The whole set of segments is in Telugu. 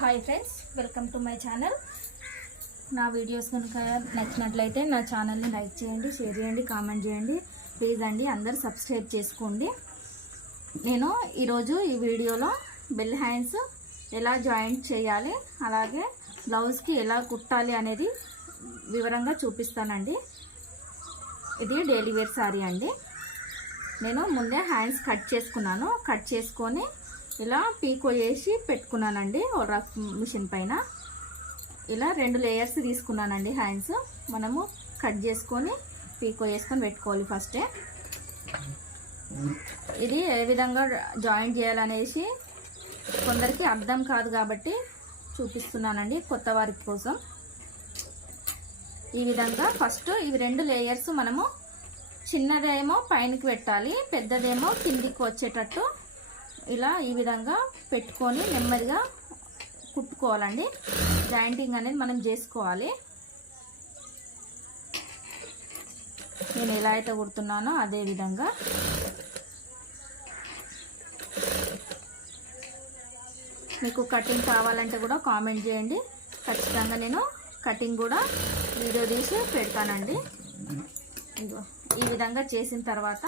Hi friends welcome to my channel. నా వీడియోస్ కనుక నచ్చినట్లయితే నా ఛానల్ని లైక్ చేయండి షేర్ చేయండి కామెంట్ చేయండి. ప్లీజ్ అండి అందరు సబ్స్క్రైబ్ చేసుకోండి. నేను ఈరోజు ఈ వీడియోలో బెల్ హ్యాండ్స్ ఎలా జాయింట్ చేయాలి అలాగే బ్లౌజ్కి ఎలా కుట్టాలి అనేది వివరంగా చూపిస్తానండి. ఇది డైలీ వేర్ సారీ అండి. నేను ముందే హ్యాండ్స్ కట్ చేసుకున్నాను. కట్ చేసుకొని ఇలా పీకో చేసి పెట్టుకున్నానండి ఓ రఫ్ మిషన్ పైన. ఇలా రెండు లేయర్స్ తీసుకున్నానండి హ్యాండ్స్ మనము కట్ చేసుకొని పీకో చేసుకొని పెట్టుకోవాలి ఫస్టే ఇది ఏ విధంగా జాయింట్ చేయాలనేసి కొందరికి అర్థం కాదు కాబట్టి చూపిస్తున్నానండి కొత్త వారి కోసం. ఈ విధంగా ఫస్ట్ ఇవి రెండు లేయర్స్ మనము చిన్నదేమో పైనకి పెట్టాలి పెద్దదేమో కిందికి వచ్చేటట్టు ఇలా ఈ విధంగా పెట్టుకొని నెమ్మదిగా కుట్టుకోవాలండి. జాయింటింగ్ అనేది మనం చేసుకోవాలి. నేను ఎలా అయితే కుడుతున్నానో అదే విధంగా. మీకు కటింగ్ కావాలంటే కూడా కామెంట్ చేయండి. ఖచ్చితంగా నేను కటింగ్ కూడా వీడియో తీసి పెడతానండి. ఈ విధంగా చేసిన తర్వాత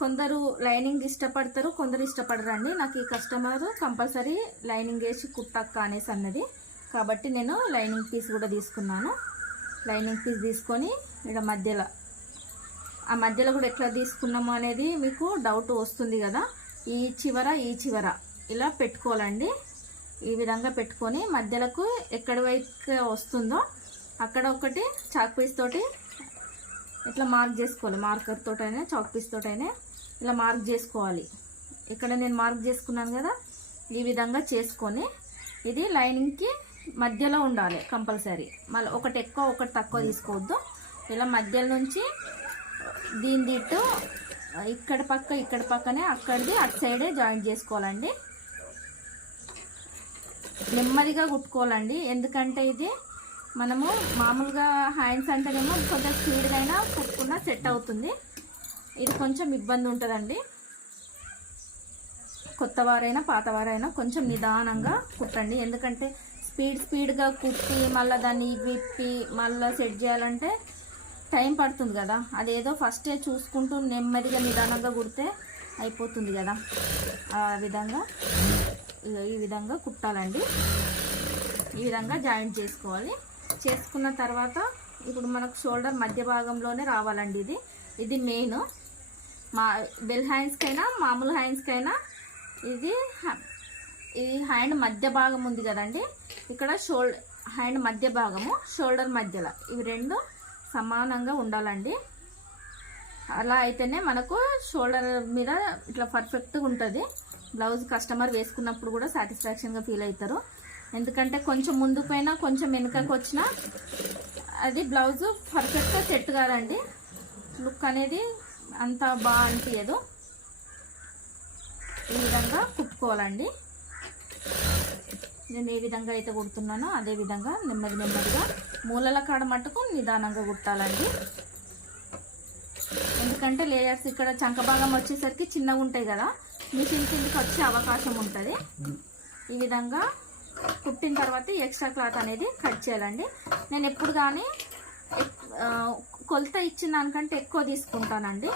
కొందరు లైనింగ్ ఇష్టపడతారు కొందరు ఇష్టపడరండి. నాకు ఈ కస్టమర్ కంపల్సరీ లైనింగ్ వేసి కుట్టక్క అనేసి అన్నది. కాబట్టి నేను లైనింగ్ పీస్ కూడా తీసుకున్నాను. లైనింగ్ పీస్ తీసుకొని ఇక్కడ మధ్యలో ఆ మధ్యలో కూడా ఎట్లా తీసుకున్నాము అనేది మీకు డౌట్ వస్తుంది కదా. ఈ చివర ఈ చివర ఇలా పెట్టుకోవాలండి. ఈ విధంగా పెట్టుకొని మధ్యలకు ఎక్కడి వైపు వస్తుందో అక్కడ ఒకటి చాక్ పీస్ తోటి ఇట్లా మార్క్ చేసుకోవాలి? మార్కర్ తోటైనా చాక్ పీస్ తోటైనా ఇలా మార్క్ చేసుకోవాలి. ఇక్కడ నేను మార్క్ చేసుకున్నాను కదా? ఈ విధంగా చేసుకొని ఇది లైనింగ్కి మధ్యలో ఉండాలి కంపల్సరీ. మళ్ళీ ఒకటి ఎక్కువ ఒకటి తక్కువ తీసుకోవద్దు. ఇలా మధ్యలో నుంచి దీని దిట్టు ఇక్కడ పక్క ఇక్కడ పక్కనే అక్కడిది అటు సైడే జాయింట్ చేసుకోవాలండి. నెమ్మదిగా కుట్టుకోవాలండి. ఎందుకంటే ఇది మనము మామూలుగా హ్యాండ్స్ అంటేనేమో కొంచెం స్పీడ్గా అయినా కుట్టుకున్నా సెట్ అవుతుంది. ఇది కొంచెం ఇబ్బంది ఉంటుందండి. కొత్త వారైనా పాత వారైనా కొంచెం నిదానంగా కుట్టండి. ఎందుకంటే స్పీడ్ స్పీడ్గా కుట్టి మళ్ళీ దాన్ని విప్పి మళ్ళీ సెట్ చేయాలంటే టైం పడుతుంది కదా. అదేదో ఫస్టే చూసుకుంటూ నెమ్మదిగా నిదానంగా కుడితే అయిపోతుంది కదా. ఆ విధంగా ఈ విధంగా కుట్టాలండి. ఈ విధంగా జాయింట్ చేసుకోవాలి. చేసుకున్న తర్వాత ఇప్పుడు మనకు షోల్డర్ మధ్య భాగంలోనే రావాలండి ఇది. ఇది మెయిన్. మా బెల్ హ్యాండ్స్కైనా మామూలు హ్యాండ్స్కైనా ఇది ఇది హ్యాండ్ మధ్య భాగం ఉంది కదండి. ఇక్కడ షోల్డర్ హ్యాండ్ మధ్య భాగము షోల్డర్ మధ్యలో. ఇవి రెండు సమానంగా ఉండాలండి. అలా అయితేనే మనకు షోల్డర్ మీద ఇట్లా పర్ఫెక్ట్గా ఉంటుంది. బ్లౌజ్ కస్టమర్ వేసుకున్నప్పుడు కూడా సాటిస్ఫాక్షన్గా ఫీల్ అవుతారు ఎందుకంటే కొంచెం ముందు పోయినా కొంచెం వెనుకకు వచ్చినా అది బ్లౌజ్ పర్ఫెక్ట్గా సెట్ కాదండి. లుక్ అనేది అంత బాగా అనిపించదు ఈ విధంగా కుట్టుకోవాలండి. నేను ఏ విధంగా అయితే కుడుతున్నానో అదే విధంగా నెమ్మది నెమ్మదిగా మూలల కాడ మట్టుకు నిదానంగా కుట్టాలండి. ఎందుకంటే లేయర్స్ ఇక్కడ చంక భాగం వచ్చేసరికి చిన్నగా ఉంటాయి కదా మిషన్ కిందకి వచ్చే అవకాశం ఉంటుంది. ఈ విధంగా కుట్టిన తర్వాత ఎక్స్ట్రా క్లాత్ అనేది కట్ చేయాలండి. నేను ఎప్పుడు కానీ కొలత ఇచ్చిన దానికంటే ఎక్కువ తీసుకుంటానండి.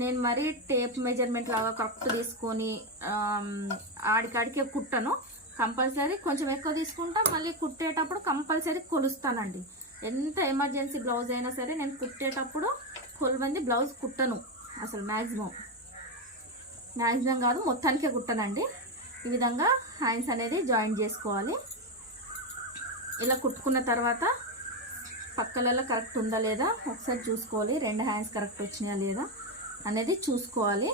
నేను మరీ టేప్ మెజర్మెంట్ లాగా కరెక్ట్ తీసుకొని ఆడికాడికే కుట్టను. కంపల్సరీ కొంచెం ఎక్కువ తీసుకుంటా మళ్ళీ కుట్టేటప్పుడు కంపల్సరీ కొలుస్తానండి. ఎంత ఎమర్జెన్సీ బ్లౌజ్ అయినా సరే నేను కుట్టేటప్పుడు కొలుమంది బ్లౌజ్ కుట్టను అసలు మ్యాక్సిమం మ్యాక్సిమం కాదు మొత్తానికే కుట్టనండి. ఈ విధంగా హ్యాండ్స్ అనేది జాయిన్ చేసుకోవాలి. ఇలా కుట్టుకున్న తర్వాత పక్కలలో కరెక్ట్ ఉందా లేదా? ఒకసారి చూసుకోవాలి. రెండు హ్యాండ్స్ కరెక్ట్ వచ్చినాయా లేదా అనేది చూసుకోవాలి.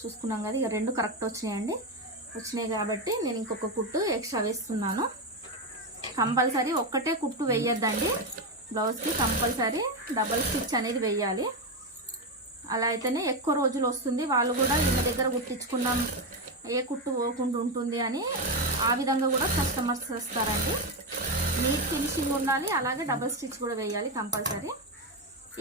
చూసుకున్నాం కదా ఇక రెండు కరెక్ట్ వచ్చినాయండి. వచ్చినాయి కాబట్టి నేను ఇంకొక కుట్టు ఎక్స్ట్రా వేస్తున్నాను. కంపల్సరీ ఒక్కటే కుట్టు వేయొద్దండి. బ్లౌజ్కి కంపల్సరీ డబల్ స్టిచ్ అనేది వేయాలి. అలా అయితేనే ఎక్కువ రోజులు వస్తుంది. వాళ్ళు కూడా వీళ్ళ దగ్గర కుట్టించుకున్నాం ఏ కుట్టు పోకుండా ఉంటుంది అని ఆ విధంగా కూడా కస్టమర్స్ వస్తారండి. నీట్ ఫినిషింగ్ ఉండాలి అలాగే డబల్ స్టిచ్ కూడా వేయాలి కంపల్సరీ.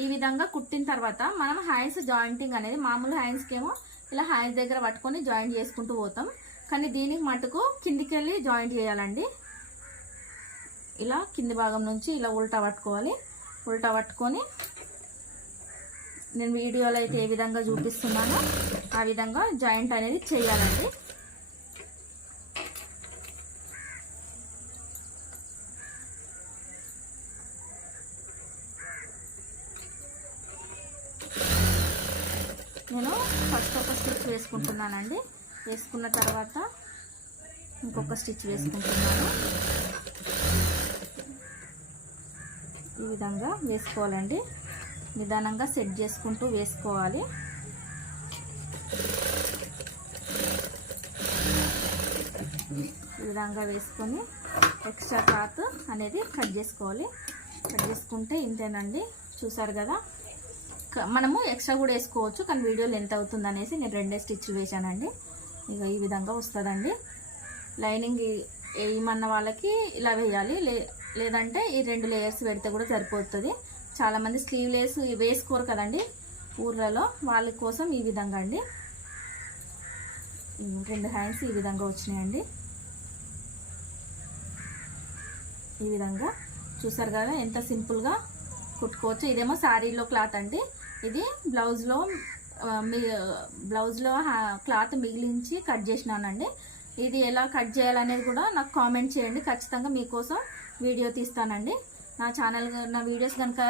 ఈ విధంగా కుట్టిన తర్వాత మనం హ్యాండ్స్ జాయింటింగ్ అనేది మామూలు హ్యాండ్స్కి ఏమో ఇలా హ్యాండ్స్ దగ్గర పట్టుకొని జాయింట్ చేసుకుంటూ పోతాం. కానీ దీనికి మటుకు కిందికి వెళ్ళి జాయింట్ చేయాలండి. ఇలా కింది భాగం నుంచి ఇలా ఉల్టా పట్టుకోవాలి. ఉల్టా పట్టుకొని నేను వీడియోలో అయితే ఏ విధంగా చూపిస్తున్నానో ఆ విధంగా జాయింట్ అనేది చేయాలండి నేను ఫస్ట్ ఒక స్టిచ్ వేసుకున్నానండి. వేసుకున్న తర్వాత ఇంకొక స్టిచ్ వేసుకుంటున్నాను. ఈ విధంగా వేసుకోవాలండి. నిదానంగా సెట్ చేసుకుంటూ వేసుకోవాలి. ఈ విధంగా వేసుకొని ఎక్స్ట్రా క్లాత్ అనేది కట్ చేసుకోవాలి. కట్ చేసుకుంటే ఇంతేనండి. చూసారు కదా? మనము ఎక్స్ట్రా కూడా వేసుకోవచ్చు కానీ వీడియోలో ఎంత అవుతుంది అనేసి నేను రెండే స్టిచ్లు వేసానండి ఇక ఈ విధంగా వస్తుందండి. లైనింగ్ వేయమన్న వాళ్ళకి ఇలా వేయాలి. లే లేదంటే ఈ రెండు లేయర్స్ పెడితే కూడా సరిపోతుంది. చాలామంది స్లీవ్లెస్ వేసుకోరు కదండి ఊర్లలో. వాళ్ళ కోసం ఈ విధంగా అండి. రెండు హ్యాండ్స్ ఈ విధంగా వచ్చినాయండి. ఈ విధంగా. చూసారు కదా ఎంత సింపుల్గా కుట్టుకోవచ్చు. ఇదేమో శారీలో క్లాత్ అండి. ఇది బ్లౌజ్లో మీ బ్లౌజ్లో క్లాత్ మిగిలించి కట్ చేసినానండి. ఇది ఎలా కట్ చేయాలనేది కూడా నాకు కామెంట్ చేయండి. ఖచ్చితంగా మీకోసం వీడియో తీస్తానండి. నా ఛానల్ నా వీడియోస్ కనుక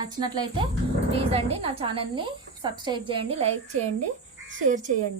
నచ్చినట్లయితే ప్లీజ్ అండి నా ఛానల్ని సబ్స్క్రైబ్ చేయండి లైక్ చేయండి షేర్ చేయండి.